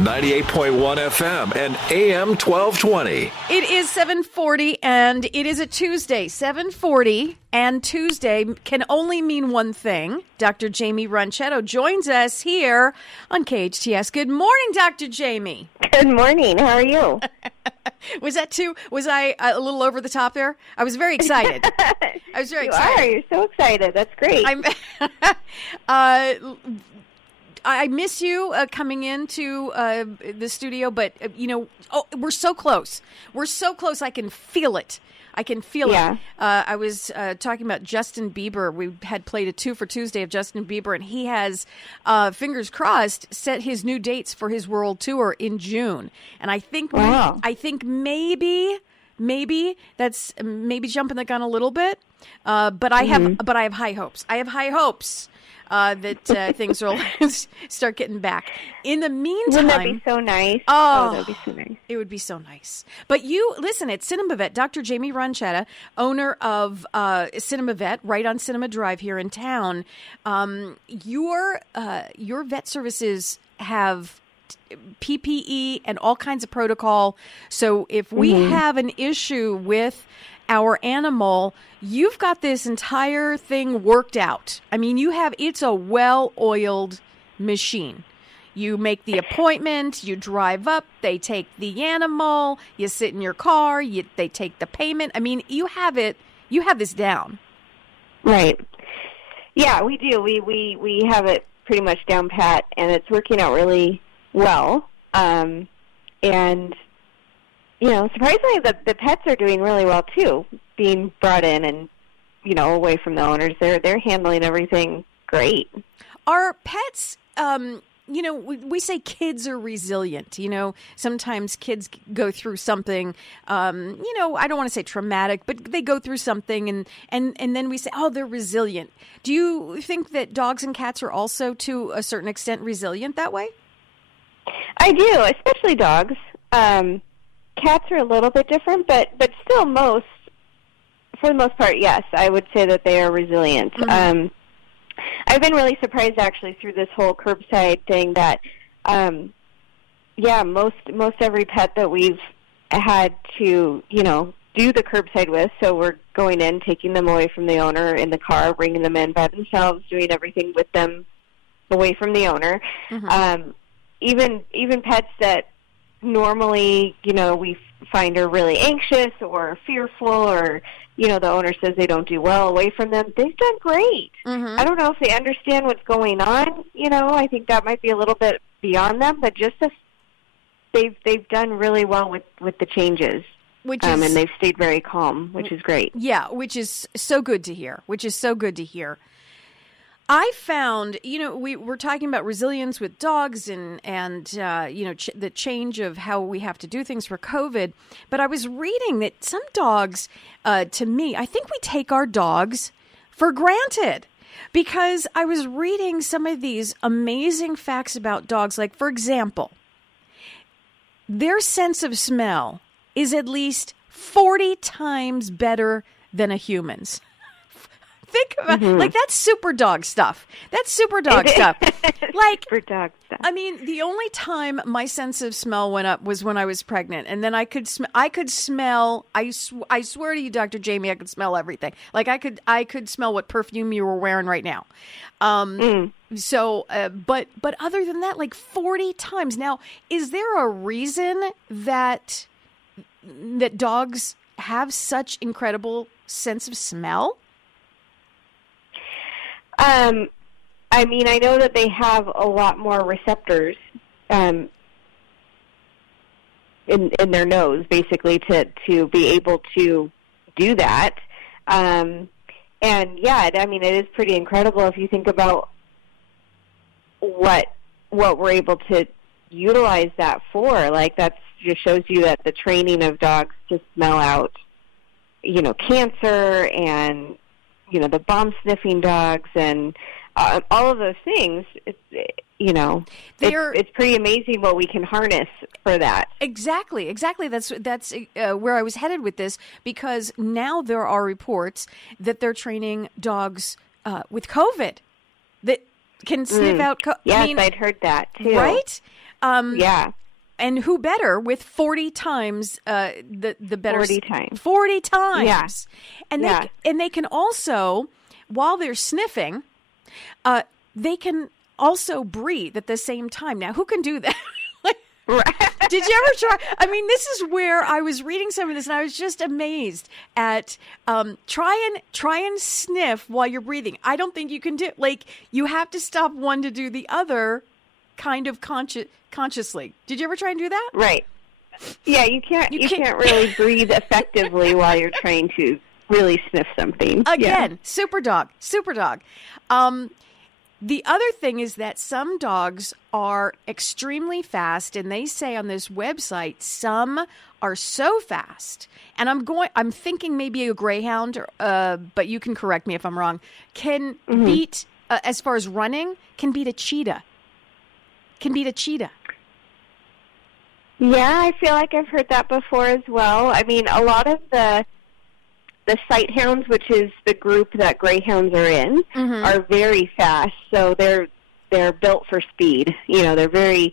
98.1 FM and AM 1220. It is 7:40 and it is a Tuesday. 7:40 and Tuesday can only mean one thing. Dr. Jaimie Ronchetto joins us here on KHTS. Good morning, Dr. Jaimie. Good morning. How are you? Was I a little over the top there? I was very excited. You're so excited. That's great. I miss you coming into the studio, but, we're so close. We're so close. I can feel it. Yeah. I was talking about Justin Bieber. We had played a 2 for Tuesday of Justin Bieber, and he has, fingers crossed, set his new dates for his world tour in June. And I think, maybe that's maybe jumping the gun a little bit. But I have high hopes. I have high hopes. That things will start getting back. In the meantime... Wouldn't that be so nice? Oh, that would be so nice. It would be so nice. But you, listen, at Cinema Vet, Dr. Jaimie Ronchetto, owner of Cinema Vet, right on Cinema Drive here in town, your vet services have PPE and all kinds of protocol. So if we have an issue with our animal, you've got this entire thing worked out. I mean, it's a well-oiled machine. You make the appointment, you drive up, they take the animal, you sit in your car, they take the payment. I mean, you have this down. Right. Yeah, we do. We have it pretty much down pat, and it's working out really well. And surprisingly, the pets are doing really well, too, being brought in and, away from the owners. They're handling everything great. Are pets, we say kids are resilient. Sometimes kids go through something, I don't want to say traumatic, but they go through something and then we say, oh, they're resilient. Do you think that dogs and cats are also, to a certain extent, resilient that way? I do, especially dogs. Cats are a little bit different, but still for the most part, yes, I would say that they are resilient. Mm-hmm. I've been really surprised, actually, through this whole curbside thing that, most every pet that we've had to, do the curbside with, so we're going in, taking them away from the owner in the car, bringing them in by themselves, doing everything with them away from the owner. Mm-hmm. Even pets that normally, we find are really anxious or fearful or, the owner says they don't do well away from them, they've done great. Mm-hmm. I don't know if they understand what's going on. I think that might be a little bit beyond them, but just they've done really well with the changes. And they've stayed very calm, which is great. Yeah, which is so good to hear. I found, we're talking about resilience with dogs and the change of how we have to do things for COVID. But I was reading that some dogs, to me, I think we take our dogs for granted. Because I was reading some of these amazing facts about dogs. Like, for example, their sense of smell is at least 40 times better than a human's. Think about that's super dog stuff. Like, super dog stuff. I mean, the only time my sense of smell went up was when I was pregnant, and then I could smell. I swear to you, Dr. Jaimie, I could smell everything. Like I could smell what perfume you were wearing right now. So, but other than that, like 40 times. Now, is there a reason that dogs have such incredible sense of smell? I mean, I know that they have a lot more receptors in their nose, basically, to be able to do that. And yeah, I mean, it is pretty incredible if you think about what we're able to utilize that for. Like, that just shows you that the training of dogs to smell out, cancer and the bomb-sniffing dogs and all of those things, it's pretty amazing what we can harness for that. Exactly. That's where I was headed with this, because now there are reports that they're training dogs with COVID that can sniff out. Yes, I'd heard that too. Right? Yeah. And who better with 40 times the better 40 times. 40 times. Yeah. And they can also, while they're sniffing, they can also breathe at the same time. Now, who can do that? Did you ever try? I mean, this is where I was reading some of this, and I was just amazed at try and sniff while you're breathing. I don't think you can do. Like, you have to stop one to do the other, kind of consciously. Did you ever try and do that? Right. Yeah, you can't really breathe effectively while you're trying to really sniff something. Again, super dog. The other thing is that some dogs are extremely fast, and they say on this website some are so fast. And I'm thinking maybe a greyhound, but you can correct me if I'm wrong. Can beat, as far as running, can beat a cheetah. Yeah, I feel like I've heard that before as well. I mean, a lot of the sight hounds, which is the group that greyhounds are in, are very fast. So they're built for speed. You know, they're very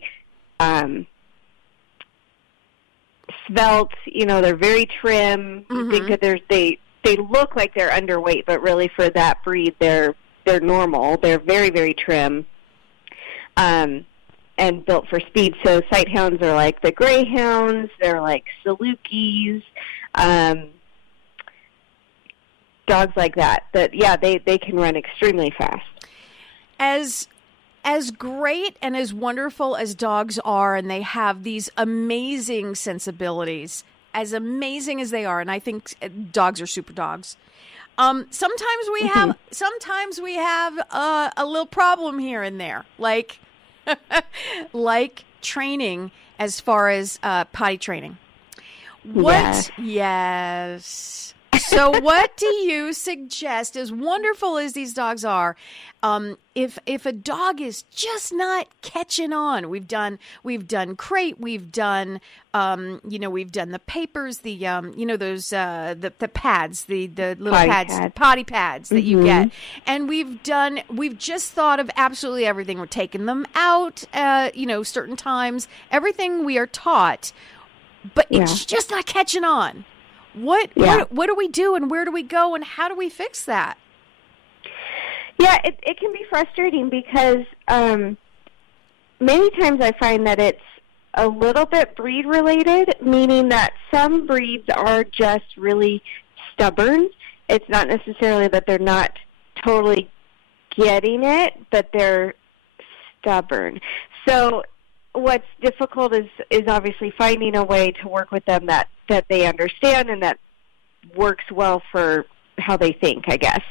svelte. You know, they're very trim. You think that they look like they're underweight, but really for that breed, they're normal. They're very, very trim. And built for speed. So sight hounds are like the greyhounds. They're like Salukis. Dogs like that. But yeah, they can run extremely fast. As great and as wonderful as dogs are, and they have these amazing sensibilities, as amazing as they are, and I think dogs are super dogs. Sometimes we have a little problem here and there, like training as far as potty training. Yes. So what do you suggest, as wonderful as these dogs are, if a dog is just not catching on? We've done crate, we've done we've done the papers, the those the pads, the little potty pads that you get, and we've just thought of absolutely everything. We're taking them out, certain times, everything we are taught, but it's just not catching on. What do we do, and where do we go, and how do we fix that? Yeah, it can be frustrating because many times I find that it's a little bit breed related, meaning that some breeds are just really stubborn. It's not necessarily that they're not totally getting it, but they're stubborn. So what's difficult is obviously finding a way to work with them that they understand and that works well for how they think, I guess.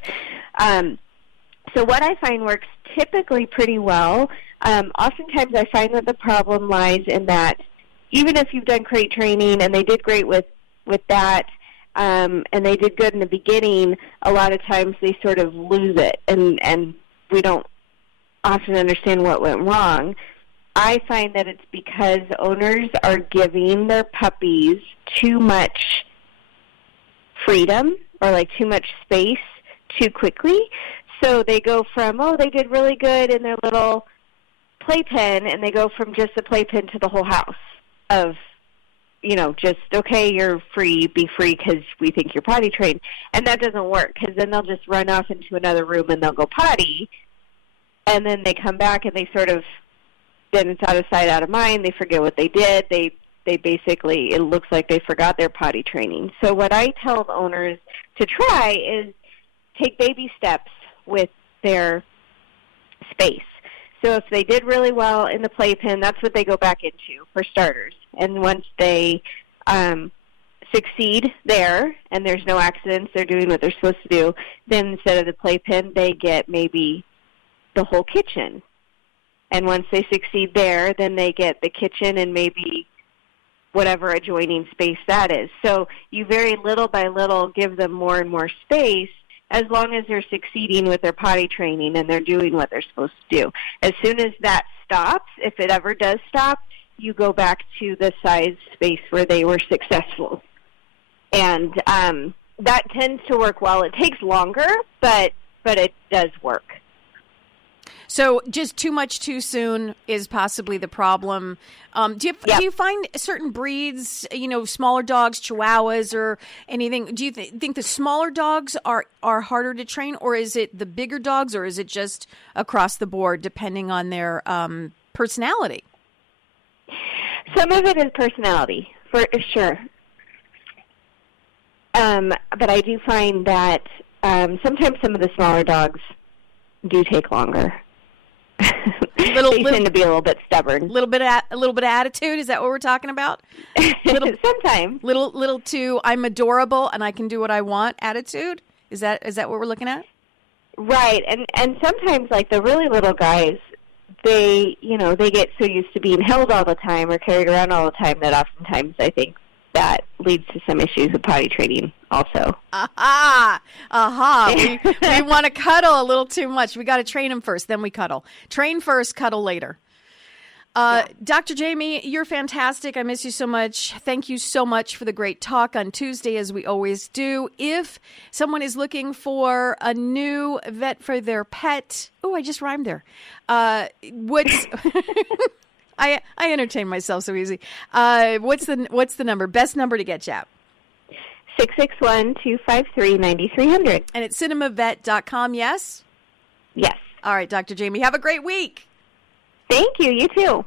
So what I find works typically pretty well. Oftentimes I find that the problem lies in that even if you've done crate training and they did great with that, and they did good in the beginning, a lot of times they sort of lose it, and we don't often understand what went wrong. I find that it's because owners are giving their puppies too much freedom or like too much space too quickly. So they go from, they did really good in their little playpen, and they go from just the playpen to the whole house of, just, okay, you're free, be free because we think you're potty trained. And that doesn't work because then they'll just run off into another room and they'll go potty, and then they come back and they sort of, then it's out of sight, out of mind. They forget what they did. They basically, it looks like they forgot their potty training. So what I tell the owners to try is take baby steps with their space. So if they did really well in the playpen, that's what they go back into for starters. And once they succeed there and there's no accidents, they're doing what they're supposed to do, then instead of the playpen, they get maybe the whole kitchen. And once they succeed there, then they get the kitchen and maybe whatever adjoining space that is. So you very little by little give them more and more space as long as they're succeeding with their potty training and they're doing what they're supposed to do. As soon as that stops, if it ever does stop, you go back to the size space where they were successful. And that tends to work well. It takes longer, but it does work. So just too much too soon is possibly the problem. Do you find certain breeds, smaller dogs, Chihuahuas or anything, do you think the smaller dogs are harder to train, or is it the bigger dogs, or is it just across the board depending on their personality? Some of it is personality, for sure. But I do find that sometimes some of the smaller dogs do take longer. They tend to be a little bit stubborn. A little bit of attitude. Is that what we're talking about? Sometimes. Little too. I'm adorable and I can do what I want. Attitude. Is that what we're looking at? Right. And sometimes, like the really little guys, they get so used to being held all the time or carried around all the time that oftentimes I think that leads to some issues with potty training also. We want to cuddle a little too much. We got to train them first, then we cuddle. Train first, cuddle later. Dr. Jaimie, you're fantastic. I miss you so much. Thank you so much for the great talk on Tuesday, as we always do. If someone is looking for a new vet for their pet, I just rhymed there. I entertain myself so easy. What's the number? Best number to get you at? 661-253-9300. And it's cinemavet.com, yes? Yes. All right, Dr. Jaimie, have a great week. Thank you. You too.